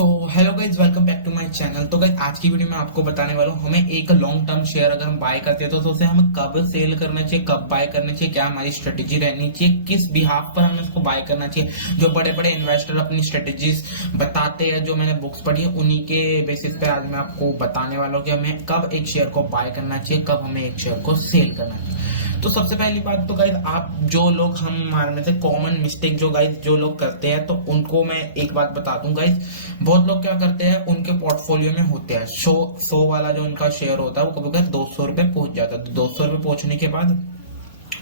So hello guys, welcome back to my channel. तो guys आज की वीडियो में आपको बताने वाला हूँ हमें एक लॉन्ग टर्म शेयर अगर हम बाय करते हैं तो उसे हमें कब सेल करना चाहिए, कब बाय करना चाहिए, क्या हमारी स्ट्रेटेजी रहनी चाहिए, किस बिहाफ पर हमें इसको बाय करना चाहिए। जो बड़े बड़े इन्वेस्टर अपनी स्ट्रेटेजीज बताते हैं, जो मैंने बुक्स पढ़ी है, उन्हीं के बेसिस पे आज मैं आपको बताने वाला हूँ कि हमें कब एक शेयर को बाय करना चाहिए, कब हमें एक शेयर को सेल करना चाहिए। तो सबसे पहली बात तो गाइज, आप जो लोग हमारे में से कॉमन मिस्टेक जो गाइज जो लोग करते हैं, तो उनको मैं एक बात बता दूं गाइज। बहुत लोग क्या करते हैं, उनके पोर्टफोलियो में होते हैं 100 वाला जो उनका शेयर होता है, वो कभी कभी 200 रुपए पहुंच जाता है। तो 200 रुपए पहुंचने के बाद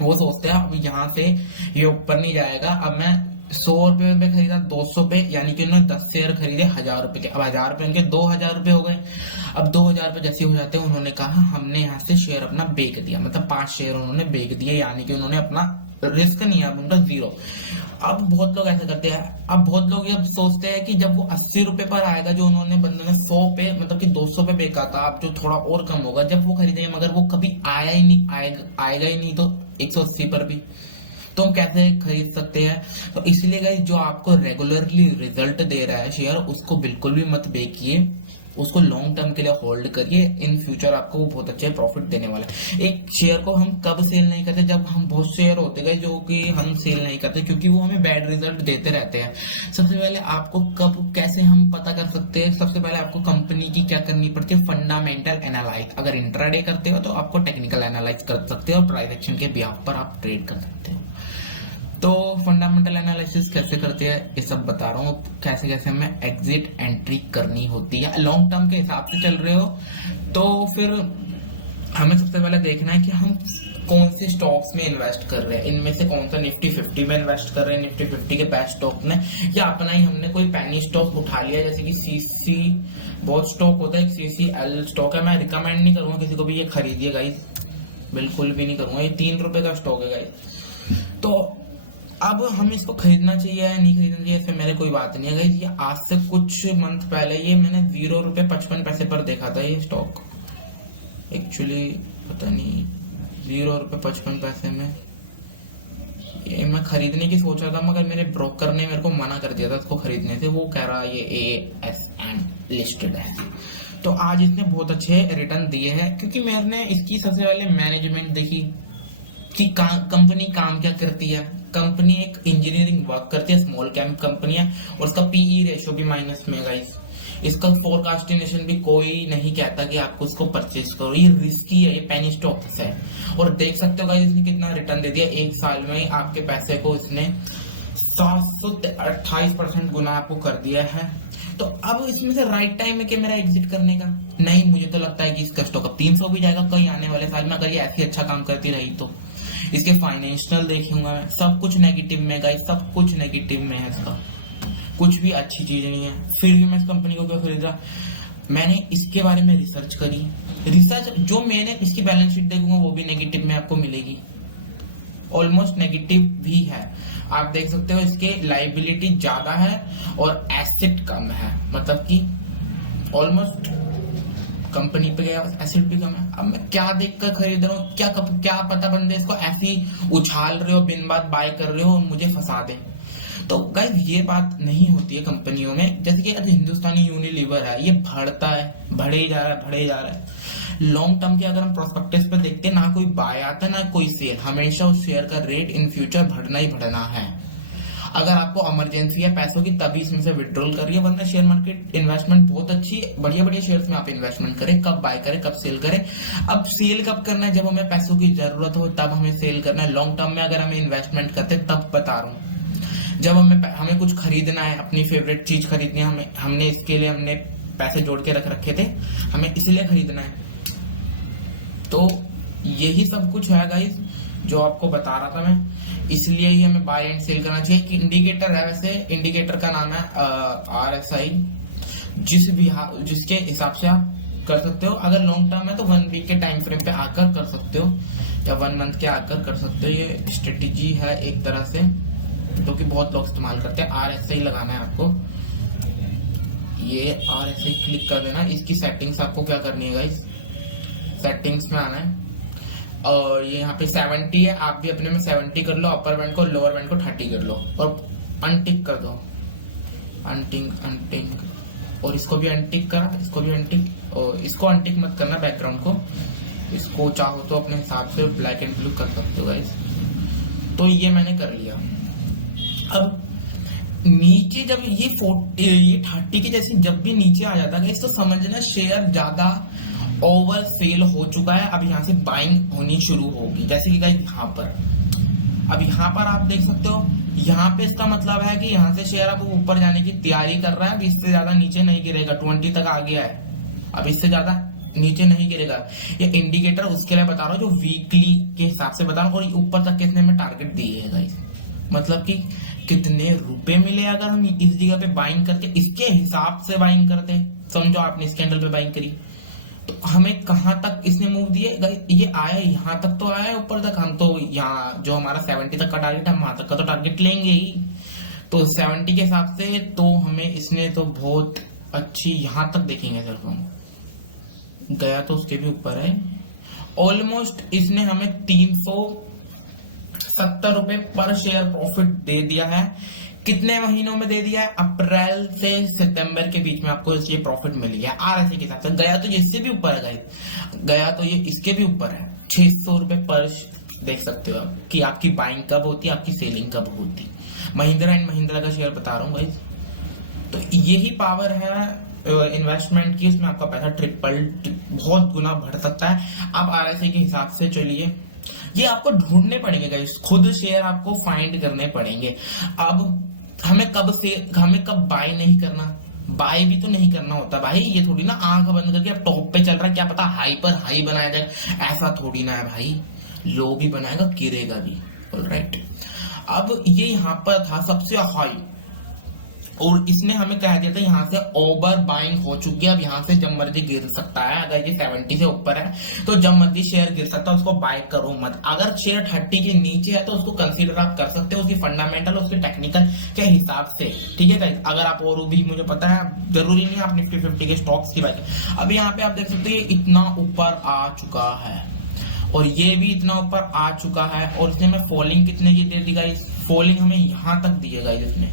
वो सोचते हैं अब यहाँ से ये ऊपर नहीं जाएगा, अब मैं 100 रुपए में खरीदा 200 पे, यानी कि उन्होंने 10 शेयर खरीदे 1000 रुपए के। अब 1000 रुपए उनके 2000 रुपए हो गए। अब 2000 रुपए जैसे हो जाते हैं, उन्होंने कहा हमने यहाँ से शेयर अपना बेच दिया, मतलब 5 शेयर उन्होंने बेच दिए, यानी कि उन्होंने अपना रिस्क नहीं है, अब उनका जीरो। अब बहुत लोग ऐसा करते हैं। अब बहुत लोग ये सोचते हैं कि जब वो 80 रुपए पर आएगा, जो उन्होंने बंदे ने 100 पे मतलब कि 200 पे बेचा था, अब जो थोड़ा और कम होगा जब वो खरीदेंगे, मगर वो कभी आया ही नहीं, आएगा ही नहीं तो 180 पर भी, तो हम कैसे खरीद सकते हैं। तो इसलिए गाइस, जो आपको रेगुलरली रिजल्ट दे रहा है शेयर, उसको बिल्कुल भी मत बेचिए, उसको लॉन्ग टर्म के लिए होल्ड करिए। इन फ्यूचर आपको वो बहुत अच्छे प्रॉफिट देने वाला है। एक शेयर को हम कब सेल नहीं करते, जब हम बहुत शेयर होते गए जो कि हम सेल नहीं करते, क्योंकि वो हमें बैड रिजल्ट देते रहते हैं। सबसे पहले आपको कब कैसे हम पता कर सकते हैं, सबसे पहले आपको कंपनी की क्या करनी पड़ती है, फंडामेंटल एनालाइज। अगर इंट्राडे करते हो तो आपको टेक्निकल एनालाइज कर सकते हो और प्राइस एक्शन के बिहाफ पर आप ट्रेड कर सकते हो। तो फंडामेंटल एनालिसिस कैसे करते हैं ये सब बता रहा हूँ, कैसे कैसे हमें एग्जिट एंट्री करनी होती है। लॉन्ग टर्म के हिसाब से चल रहे हो तो फिर हमें सबसे पहले देखना है कि हम कौन से स्टॉक्स में इन्वेस्ट कर रहे हैं, इनमें से कौन सा निफ्टी 50 में इन्वेस्ट कर रहे हैं, निफ्टी 50 के बेस्ट स्टॉक में, या अपना ही हमने कोई पैनी स्टॉक उठा लिया, जैसे कि सीसी बहुत स्टॉक होता है, एक CCL स्टॉक है। मैं रिकमेंड नहीं करूंगा किसी को भी ये खरीदिए गाइस, बिल्कुल भी नहीं करूंगा। ये 3 रुपए का स्टॉक है गाइस। तो अब हम इसको खरीदना चाहिए या नहीं खरीदना चाहिए, इसमें मेरे कोई बात नहीं है गाइस। ये आज से कुछ मंथ पहले ये मैंने 0 रुपए 55 पैसे पर देखा था ये स्टॉक। एक्चुअली पता नहीं 0 रुपए 55 पैसे में ये मैं खरीदने की सोच रहा था, मगर मेरे ब्रोकर ने मेरे को मना कर दिया था इसको खरीदने से। वो कह रहा ये ASM लिस्टेड है। तो आज इसने बहुत अच्छे रिटर्न दिए हैं, क्योंकि मैंने इसकी सबसे पहले मैनेजमेंट देखी कि कंपनी काम क्या करती है। कंपनी एक इंजीनियरिंग वर्क करती है, स्मॉल कैप कंपनी है, और उसका PE रेशियो भी माइनस में गाइस। इसका फोरकास्टिनेशन भी कोई नहीं कहता कि आपको उसको परचेज करो, ये रिस्की है, ये पेनी स्टॉक्स है। और देख सकते हो गाइस इसने कितना रिटर्न दे दिया, एक साल में ही आपके पैसे को इसने 728% गुना आपको कर दिया है। तो अब इसमें से राइट टाइम है कि मेरा एग्जिट करने का? नहीं, मुझे तो लगता है कि इसका स्टॉक अब 300 भी जाएगा कई आने वाले साल में, अगर ये ऐसे अच्छा काम करती रही तो। इसके फाइनेंशियल देखूंगा मैं, सब कुछ नेगेटिव में गाइस, सब कुछ नेगेटिव में है इसका, कुछ भी अच्छी चीज नहीं है। फिर भी मैं इस कंपनी को क्यों खरीदा? मैंने इसके बारे में रिसर्च करी। रिसर्च जो मैंने इसकी बैलेंस शीट देखूंगा वो भी नेगेटिव में आपको मिलेगी, ऑलमोस्ट नेगेटिव भी है। आप देख सकते हो इसके लाइबिलिटी ज्यादा है और एसेट कम है, मतलब कि ऑलमोस्ट कंपनी पे गया एसेट भी कम है। अब मैं क्या देखकर खरीद रहा हूँ, क्या पता बंदे इसको ऐसी उछाल रहे हो, बिन बात बाय कर रहे हो और मुझे फंसा दें। तो गाइस ये बात नहीं होती है कंपनियों में। जैसे कि हिंदुस्तानी यूनिलीवर है, ये बढ़ता है, बढ़े ही जा रहा है। लॉन्ग टर्म के अगर हम प्रोस्पेक्टस पे देखते हैं, ना कोई बाय आता है ना कोई सेल, हमेशा उस शेयर का रेट इन फ्यूचर बढ़ना ही बढ़ना है। अगर आपको इमरजेंसी है पैसों की, तभी इसमें से विड्रॉल करिए, वरना शेयर मार्केट इन्वेस्टमेंट बहुत अच्छी, बढ़िया बढ़िया शेयर्स में आप इन्वेस्टमेंट करें। कब बाय करें, कब सेल करें। अब सेल कब करना है, जब हमें पैसों की जरूरत हो तब हमें सेल करना है। लॉन्ग टर्म में अगर हमें इन्वेस्टमेंट करते तब बता रहा हूँ, जब हमें कुछ खरीदना है, अपनी फेवरेट चीज खरीदनी है, हमने इसके लिए हमने पैसे जोड़ के रख रखे थे, हमें इसलिए खरीदना है। तो यही सब कुछ है गाइस जो आपको बता रहा था मैं, इसलिए ही हमें बाय एंड सेल करना चाहिए। कि इंडिकेटर है, वैसे इंडिकेटर का नाम है RSI, जिसके हिसाब से आप कर सकते हो। अगर लॉन्ग टर्म है तो 1 वीक के टाइम फ्रेम पे आकर कर सकते हो, या 1 मंथ के आकर कर सकते हो। ये स्ट्रेटेजी है एक तरह से, जो कि बहुत लोग इस्तेमाल करते हैं। RSI लगाना है आपको, ये RSI क्लिक कर देना। इसकी सेटिंग्स आपको क्या करनी है गाइस, सेटिंग्स में आना है, और ये यहाँ पे 70 है, आप भी अपने में 70 कर लो, अपर बैंड को, लोअर बैंड को 30 कर लो और अनटिक कर दो। अनटिक और इसको भी अनटिक करा, इसको भी अनटिक, और इसको अनटिक मत करना बैकग्राउंड को, इसको चाहो तो अपने हिसाब से ब्लैक एंड ब्लू कर सकते हो गाइस। तो ये मैंने कर लिया। अब नीचे जब ये 30 के जैसे जब भी नीचे आ जाता है तो समझना शेयर ज्यादा ओवर सेल हो चुका है। अब यहाँ से बाइंग होनी शुरू होगी, जैसे कि गाइस यहाँ पर, अब यहाँ पर आप देख सकते हो, यहाँ पे इसका मतलब है कि यहाँ से शेयर अब ऊपर जाने की तैयारी कर रहा है। अब इससे ज्यादा नीचे नहीं गिरेगा, 20 तक आ गया है, अब इससे ज्यादा नीचे नहीं गिरेगा। ये इंडिकेटर उसके लिए बता रहा हूँ जो वीकली के हिसाब से बता रहा हूँ। और ऊपर तक कितने में टारगेट दिए है गाइस, मतलब कि कितने रुपए मिले अगर हम इस जगह पे बाइंग करते, इसके हिसाब से बाइंग करते। समझो आपने इस कैंडल पे बाइंग करी तो हमें कहां तक इसने मूव दिए, ये आया यहाँ तक तो आया ऊपर तक। हम तो यहाँ जो हमारा 70 तक का टारगेट है, हम वहां तक का तो टारगेट लेंगे ही। तो 70 के हिसाब से तो हमें इसने तो बहुत अच्छी यहाँ तक देखेंगे सिर्फ हम, गया तो उसके भी ऊपर है। ऑलमोस्ट इसने हमें 370 रुपए पर शेयर प्रॉफिट दे दिया है। कितने महीनों में दे दिया है? अप्रैल से सितंबर के बीच में आपको ये प्रॉफिट मिल गया आरएसए के हिसाब से। गया तो ये इससे भी ऊपर है गाइस, गया तो ये इसके भी ऊपर है। 600 रुपए पर देख सकते हो आप कि आपकी बाइंग कब होती है, आपकी सेलिंग कब होती। महिंद्रा एंड महिंद्रा का शेयर बता रहा हूँ गाइस। तो यही पावर है इन्वेस्टमेंट की, इसमें आपका पैसा बहुत गुना बढ़ सकता है। आप आरएसए के हिसाब से चलिए, ये आपको ढूंढने पड़ेंगे गाइस, खुद शेयर आपको फाइंड करने पड़ेंगे। अब हमें कब बाय नहीं करना, बाय भी तो नहीं करना होता भाई। ये थोड़ी ना आंख बंद करके अब टॉप पे चल रहा है, क्या पता हाई पर हाई बनाया जाए, ऐसा थोड़ी ना है भाई। लो भी बनाएगा, गिरेगा भी। ऑलराइट, अब ये यहाँ पर था सबसे हाई और इसने हमें कह दिया था यहाँ से ओवर बाइंग हो चुकी है। अब यहाँ से जब मर्जी गिर सकता है। अगर ये 70 से ऊपर है तो जब मर्जी शेयर गिर सकता है, उसको बाय करो मत। अगर शेयर 30 के नीचे है तो उसको कंसीडर आप कर सकते हो, उसकी फंडामेंटल उसके टेक्निकल के हिसाब से, ठीक है गाइस। अगर आप और भी, मुझे पता है जरूरी नहीं है आप निफ्टी 50 के स्टॉक्स की बात। अब यहाँ पे आप देख सकते हो ये इतना ऊपर आ चुका है और ये भी इतना ऊपर आ चुका है। और इसने हमें फॉलिंग कितने की दे दी गाइस, फॉलिंग हमें यहाँ तक दी है गाइस इसने।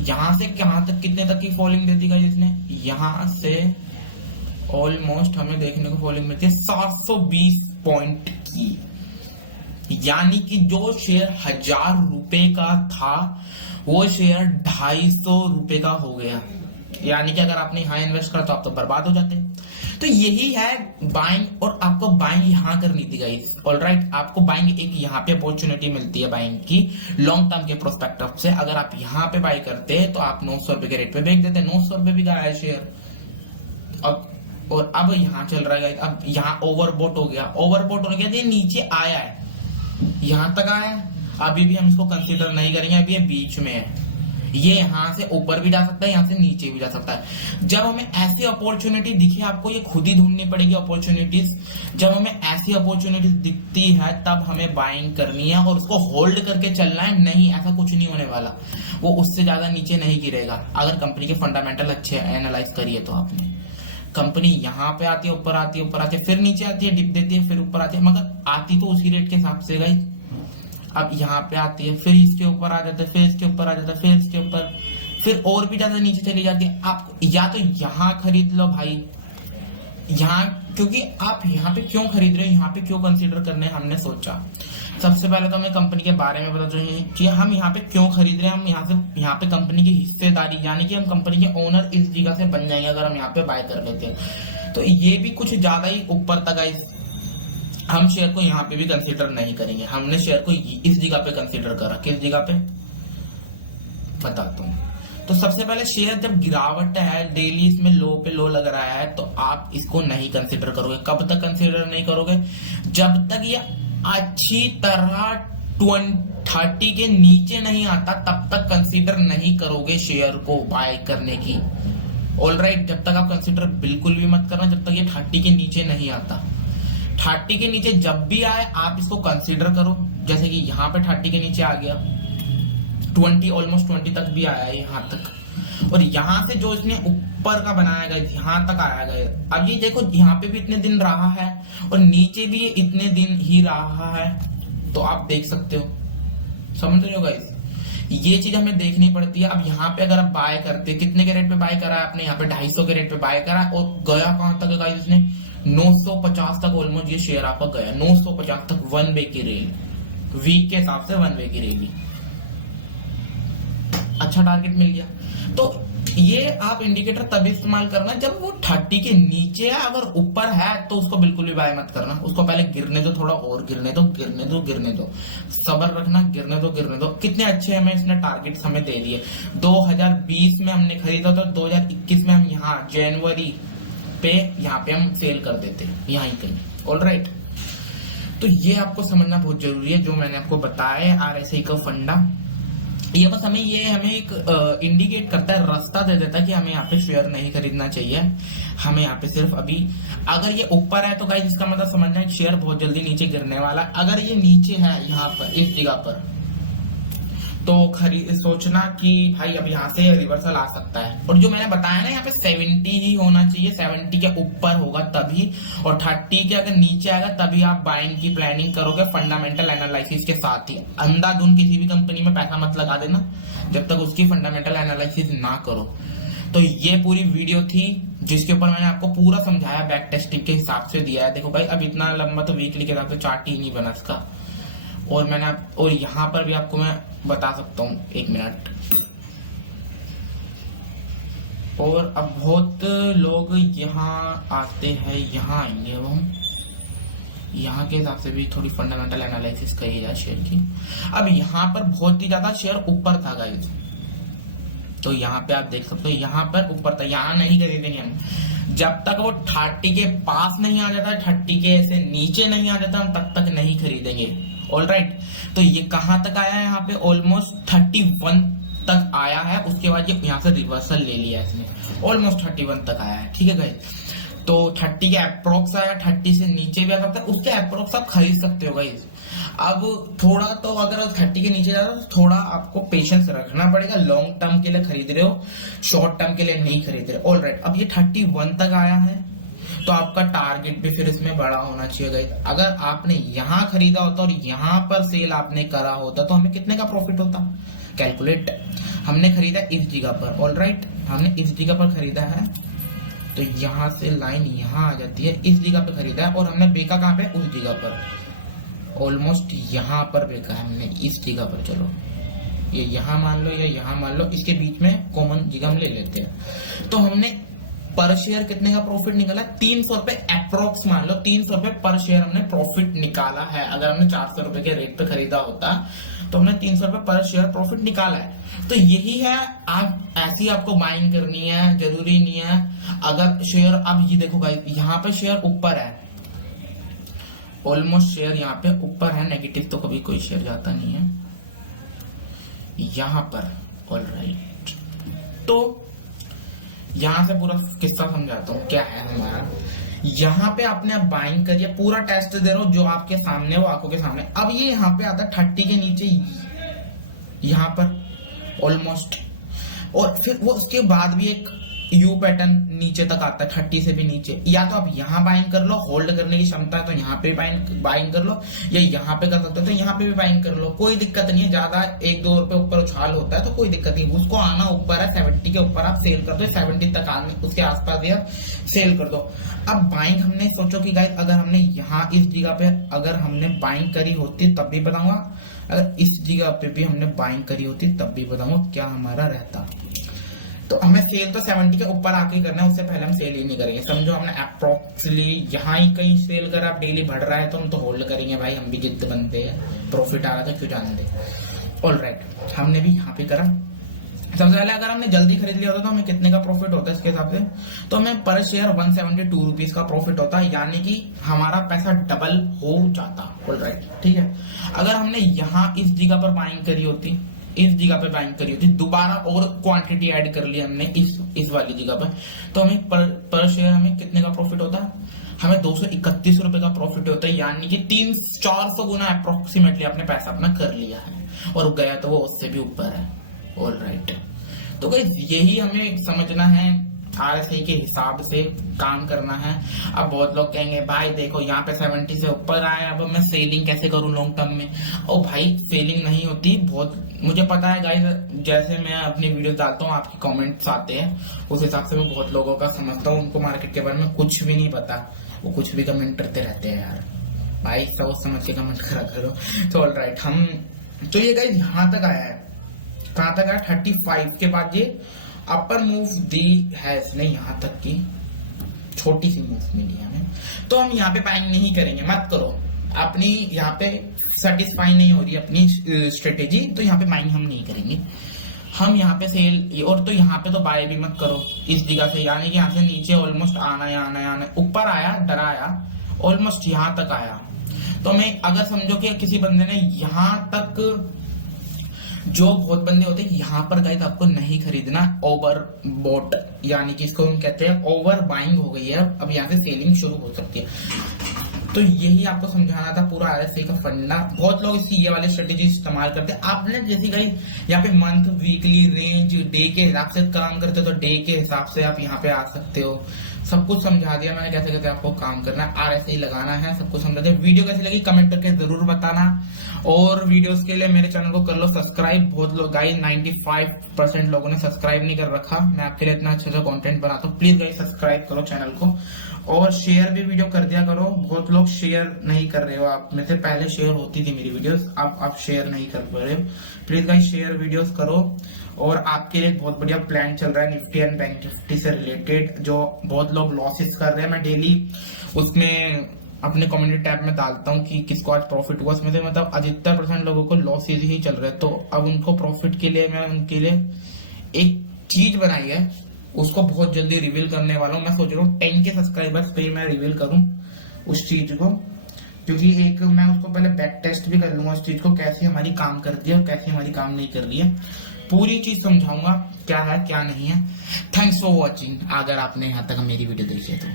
यहां से कहां तक, कितने तक की फॉलिंग देती है इसने, यहां से ऑलमोस्ट हमें देखने को फॉलिंग मिलती है 720 पॉइंट की। यानी कि जो शेयर 1000 रुपए का था वो शेयर 250 रुपए का हो गया। यानी कि अगर आपने यहाँ इन्वेस्ट करा तो आप तो बर्बाद हो जाते। तो यही है बाइंग, और आपको बाइंग यहाँ करनी थी गाइस। ऑलराइट, आपको बाइंग एक यहाँ पे अपॉर्चुनिटी मिलती है बाइंग की लॉन्ग टर्म के प्रोस्पेक्टिव से। अगर आप यहाँ पे बाई करते तो आप 900 रुपए के रेट पे बेच देते। 900 रुपए भी गया है शेयर अब, और अब यहाँ चल रहा है। अब यहाँ ओवरबोट हो गया, ओवरबोट हो गया, ये नीचे आया है, यहाँ तक आया है। अभी भी हम इसको कंसीडर नहीं करेंगे, अभी ये बीच में है। ये यहाँ से ऊपर भी जा सकता है, यहाँ से नीचे भी जा सकता है। जब हमें ऐसी अपॉर्चुनिटी दिखे, आपको ये खुद ही ढूंढनी पड़ेगी अपॉर्चुनिटीज। जब हमें ऐसी अपॉर्चुनिटीज दिखती है तब हमें बाइंग करनी है और उसको होल्ड करके चलना है। नहीं, ऐसा कुछ नहीं होने वाला, वो उससे ज्यादा नीचे नहीं गिरेगा। अगर कंपनी के फंडामेंटल अच्छे एनालाइज करिए तो आपने, कंपनी यहाँ पे आती है, ऊपर आती है, ऊपर आती है, फिर नीचे आती है, डिप देती है, फिर ऊपर आती है, मगर आती तो उसी रेट के हिसाब से गाइस। अब यहाँ पे आती है, फिर इसके ऊपर आ जाता है, फिर इसके ऊपर आ जाता है, फिर इसके ऊपर, फिर और भी ज्यादा नीचे चली जाती है। आप या तो यहाँ खरीद लो भाई, यहाँ, क्योंकि आप यहाँ पे क्यों खरीद रहे हो, यहाँ पे क्यों कंसीडर करने, हमने सोचा सबसे पहले तो हमें कंपनी के बारे में पता चाहिए कि हम यहाँ पे क्यों खरीद रहे हैं। हम यहाँ पे कंपनी की हिस्सेदारी, यानी कि हम कंपनी के ओनर इस जगह से बन जाएंगे अगर हम यहाँ पे बाय कर लेते हैं। तो ये भी कुछ ज्यादा ही ऊपर तक है। हम शेयर को यहाँ पे भी कंसीडर नहीं करेंगे, हमने शेयर को इस जगह पे कंसीडर करा। किस जगह पे बताता हूँ। तो सबसे पहले शेयर जब गिरावट है, डेली इसमें लो पे लो लग रहा है, तो आप इसको नहीं कंसीडर करोगे। कब तक कंसीडर नहीं करोगे, जब तक ये अच्छी तरह 30 के नीचे नहीं आता, तब तक कंसीडर नहीं करोगे शेयर को बाय करने की। ऑलराइट, जब तक आप कंसीडर बिल्कुल भी मत करना जब तक ये 30 के नीचे नहीं आता। 30 के नीचे जब भी आए आप इसको कंसीडर करो। जैसे कि यहाँ पे 30 के नीचे आ गया, 20 ऑलमोस्ट 20 तक भी आया है यहाँ तक, और यहाँ से जो इसने ऊपर का बनाया गया यहाँ तक आया गया। अब ये देखो यहाँ पे भी इतने दिन रहा है और नीचे भी ये इतने दिन ही रहा है। तो आप देख सकते हो, समझ रहे हो गाइस, ये चीज हमें देखनी पड़ती है। अब यहाँ पे अगर आप बाय करते, कितने के रेट पे बाय करा है आपने, यहाँ पे 250 के रेट पे बाय करा और गया कहां तक गाइस, इसने 950 तक ऑलमोस्ट ये शेयर आपका गया, 950 तक वन वे की रेल, वीक के हिसाब से वन वे की रेल, अच्छा टारगेट मिल गया। तो ये आप इंडिकेटर तभी इस्तेमाल करना जब वो 30 के नीचे है। अगर ऊपर है तो उसको बिल्कुल भी बाय मत करना, उसको पहले गिरने दो, थोड़ा और गिरने दो, गिरने दो, गिरने दो, सब्र रखना, गिरने दो, गिरने दो। कितने अच्छे हमें इसने टारगेट्स हमें दे दिए। 2020 में हमने खरीदा था, 2021 में हम यहाँ जनवरी पे यहाँ पे हम सेल कर देते, यहाँ कहीं। ऑलराइट, तो ये आपको समझना बहुत जरूरी है जो मैंने आपको बताया है RSI का फंडा। ये बस हमें एक इंडिकेट करता है, रास्ता दे देता है कि हमें यहाँ पे शेयर नहीं खरीदना चाहिए। हमें यहाँ पे सिर्फ अभी अगर ये ऊपर है तो गाइस इसका मतलब समझना है शेयर बहुत जल्दी नीचे गिरने वाला है। अगर ये नीचे है यहाँ पर इस जगह पर तो सोचना कि भाई अब यहाँ से रिवर्सल आ सकता है। और जो मैंने बताया ना यहाँ पे 70 ही होना चाहिए, 70 के ऊपर होगा तभी, और 30 के अगर नीचे आएगा तभी आप बाइंग की प्लानिंग करोगे फंडामेंटल एनालिसिस के साथ ही। अंधाधुंध किसी भी कंपनी में पैसा मत लगा देना जब तक उसकी फंडामेंटल एनालिसिस ना करो। तो ये पूरी वीडियो थी जिसके ऊपर मैंने आपको पूरा समझाया, बैक टेस्टिंग के हिसाब से दिया है। देखो भाई अब इतना लंबा तो वीकली के हिसाब से चार्ट ही नहीं बना इसका। और यहाँ पर भी आपको मैं बता सकता हूँ, एक मिनट। और अब बहुत लोग यहाँ आते हैं, यहाँ आएंगे वो हम यहाँ के हिसाब से भी थोड़ी फंडामेंटल एनालिसिस करी जाए शेयर की। अब यहाँ पर बहुत ही ज्यादा शेयर ऊपर था गाइस, तो यहाँ पे आप देख सकते हो यहाँ पर ऊपर था, यहाँ नहीं खरीदेंगे हम जब तक वो 30 के पास नहीं आ जाता, 30 के ऐसे नीचे नहीं आ जाता, हम तब तक नहीं खरीदेंगे। ऑलराइट, तो ये कहां तक आया है, यहाँ पे ऑलमोस्ट 31 तक आया है। उसके बाद ये यहाँ से रिवर्सल ले लिया इसने, ऑलमोस्ट 31 तक आया है। ठीक है गाइस, तो 30 के अप्रोक्स आया, 30 से नीचे भी आ सकता है, उसके अप्रोक्स आप खरीद सकते हो गाइस। अब थोड़ा तो अगर 30 के नीचे जाता है तो थोड़ा आपको पेशेंस रखना पड़ेगा, लॉन्ग टर्म के लिए खरीद रहे हो, शॉर्ट टर्म के लिए नहीं खरीद रहे। ऑलराइट, अब ये 31 तक आया है तो आपका टारगेट भी फिर इसमें बड़ा होना चाहिए गाइस। अगर आपने यहाँ खरीदा होता और यहाँ पर सेल आपने करा होता तो हमें कितने का प्रॉफिट होता, कैलकुलेट। हमने खरीदा इस जगह पर, ऑलराइट, हमने इस जगह पर खरीदा है, तो यहाँ से लाइन यहाँ आ जाती है, इस जगह पे खरीदा है। और हमने बेचा कहाँ पे, उस जगह पर, ऑलमोस्ट यहाँ पर बेचा है हमने, इस जगह पर। चलो ये यहाँ मान लो या यहाँ मान लो, इसके बीच में कॉमन जगह हम ले लेते हैं। तो हमने पर शेयर कितने का प्रॉफिट निकाला, 300 रुपए अप्रोक्स मान लो, 300 रुपए पर शेयर हमने प्रॉफिट निकाला है। अगर हमने 400 रुपए के रेट पे खरीदा होता तो हमने 300 रुपए पर शेयर प्रॉफिट निकाला है। तो यही है, आप ऐसी आपको बाइंग करनी है, जरूरी नहीं है। अगर शेयर अब ये देखो गाइस, यहाँ पे शेयर ऊपर है, ऑलमोस्ट शेयर यहाँ पे ऊपर है, नेगेटिव तो कभी कोई शेयर जाता नहीं है यहाँ पर। ऑलराइट, तो यहां से पूरा किस्सा समझाता हूँ क्या है हमारा। यहाँ पे आपने अब बाइंग करिए, पूरा टेस्ट दे रहा हूँ जो आपके सामने, वो आंखों के सामने। अब ये यहाँ पे आता है 30 के नीचे, यहाँ पर ऑलमोस्ट, और फिर वो उसके बाद भी एक यू पैटर्न नीचे तक आता है, 30 से भी नीचे। या तो आप यहाँ बाइंग कर लो, होल्ड करने की क्षमता है तो यहाँ पे बाइंग कर लो, या यहाँ पे कर सकते हो तो यहाँ पे भी बाइंग कर लो, कोई दिक्कत नहीं है। ज्यादा 1-2 रुपए ऊपर उछाल होता है तो कोई दिक्कत नहीं, उसको आना ऊपर है, 70 के ऊपर आप सेल कर दो, 70 तक आने उसके आसपास भी आप सेल कर दो। अब बाइंग हमने सोचो कि गाइस अगर हमने यहाँ इस जगह पे अगर हमने बाइंग करी होती तब भी बताऊंगा, अगर इस जगह पे भी हमने बाइंग करी होती तब भी बताऊंगा क्या हमारा रहता। तो हमें सेल तो 70 के ऊपर आके ही करना है, उससे पहले हम सेल ही नहीं करेंगे। समझो हमने अप्रोक्सली यहाँ ही कहीं सेल करा, अब डेली बढ़ रहा है तो हम तो होल्ड करेंगे भाई, हम भी जिद्द बनते हैं, प्रॉफिट आ रहा था क्यों जाने दे। ऑलराइट, हमने भी यहाँ पे करा। सबसे पहले अगर हमने जल्दी खरीद लिया होता तो हमें कितने का प्रॉफिट होता है इसके हिसाब से, तो हमें पर शेयर 172 रुपीज का प्रॉफिट होता है, यानी कि हमारा पैसा डबल हो जाता। ऑलराइट, ठीक है। अगर हमने यहाँ इस जगह पर बाइंग करी होती, इस जगह पे बाइंग करी होती, दोबारा और क्वांटिटी ऐड कर ली हमने इस वाली जगह पर, तो हमें पर शेयर हमें कितने का प्रॉफिट होता है, हमें 231 रुपए का प्रॉफिट होता है, यानी कि 300-400 गुना अप्रोक्सीमेटली आपने पैसा अपना कर लिया है, और गया तो वो उससे भी ऊपर है। ऑलराइट, तो गाइस यही हमें समझना है, RSI के हिसाब से काम करना है। अब बहुत लोग कहेंगे भाई देखो यहाँ पे 70 से ऊपर आया, अब मैं सेलिंग कैसे करूं लॉन्ग टर्म में। और भाई सेलिंग नहीं होती, बहुत मुझे पता है गाइस, जैसे मैं अपनी वीडियो डालता हूँ आपके कमेंट्स आते हैं, उस हिसाब से मैं बहुत लोगों का समझता हूँ, उनको मार्केट के बारे में कुछ भी नहीं पता, वो कुछ भी कमेंट करते रहते हैं यार। भाई सोच समझ के कमेंट करा करो। तो ऑलराइट, हम तो ये गाइस यहाँ तक आया है, कहाँ तक आया 35 के बाद ये अपर मूव दी हैज, नहीं यहाँ तक की छोटी सी मूव मिली है हमें, तो हम यहाँ पे बाइंग नहीं करेंगे, मत करो। अपनी यहाँ पे सेटिस्फाई नहीं हो रही अपनी स्ट्रेटेजी, तो यहाँ पे बाइंग हम नहीं करेंगे, हम यहाँ पे सेल। और तो यहाँ पे तो बाय भी मत करो इस जगह से, यानी कि यहाँ से नीचे ऑलमोस्ट आना है, आना है, आना है, ऊपर आया डराया, ऑलमोस्ट यहाँ तक आया। तो मैं अगर समझो कि किसी बंदे ने यहाँ तक, जो बहुत बंदे होते हैं यहाँ पर गाइस आपको नहीं खरीदना, ओवर बोट, यानी कि इसको हम कहते हैं ओवर बाइंग हो गई है, अब यहाँ से सेलिंग शुरू हो सकती है। तो यही आपको समझाना था पूरा RSI का फंडा। बहुत लोग इसकी ये वाली स्ट्रेटेजी इस्तेमाल करते हैं। आपने जैसे गाइस यहाँ पे मंथ, वीकली, रेंज, डे के हिसाब से काम करते हो, तो डे के हिसाब से आप यहाँ पे आ सकते हो। सब कुछ समझा दिया मैंने कैसे कैसे आपको काम करना है, RSI लगाना है, सब कुछ समझा दिया। वीडियो कैसी लगी कमेंट करके जरूर बताना, और वीडियोस के लिए मेरे चैनल को कर लो सब्सक्राइब। बहुत लोग गाइस 95% लोगों ने सब्सक्राइब नहीं कर रखा, मैं आपके लिए इतना अच्छा कंटेंट बनाता हूँ। प्लीज गाइस सब्सक्राइब करो चैनल को, और शेयर भी वीडियो कर दिया करो। बहुत लोग शेयर नहीं कर रहे हो, आप में से पहले शेयर होती थी मेरी वीडियोस, अब आप शेयर नहीं कर पा रहे हो। प्लीज गाइस शेयर वीडियोस करो। और आपके लिए बहुत बढ़िया प्लान चल रहा है निफ्टी एंड बैंक निफ्टी से रिलेटेड, जो बहुत लोग लॉसेस कर रहे हैं, मैं डेली उसमें अपने कम्युनिटी टैब में डालता हूँ कि किसको आज प्रॉफिट हुआ। उसमें से मतलब अधिकतर % लोगों को लॉसेस ही चल रहे हैं, तो अब उनको प्रॉफिट के लिए मैं उनके लिए एक चीज बनाई है, उसको बहुत जल्दी रिवील करने वाला हूँ। मैं सोच रहा हूँ 10 के सब्सक्राइबर्स पे ही मैं रिवील करूँ उस चीज को, क्योंकि एक मैं उसको पहले बैक टेस्ट भी कर लूंगा उस चीज को, कैसी हमारी काम करती है और कैसी हमारी काम नहीं कर रही है। पूरी चीज समझाऊंगा क्या है क्या नहीं है। थैंक्स फॉर वॉचिंग, अगर आपने यहाँ तक मेरी वीडियो देखी है तो।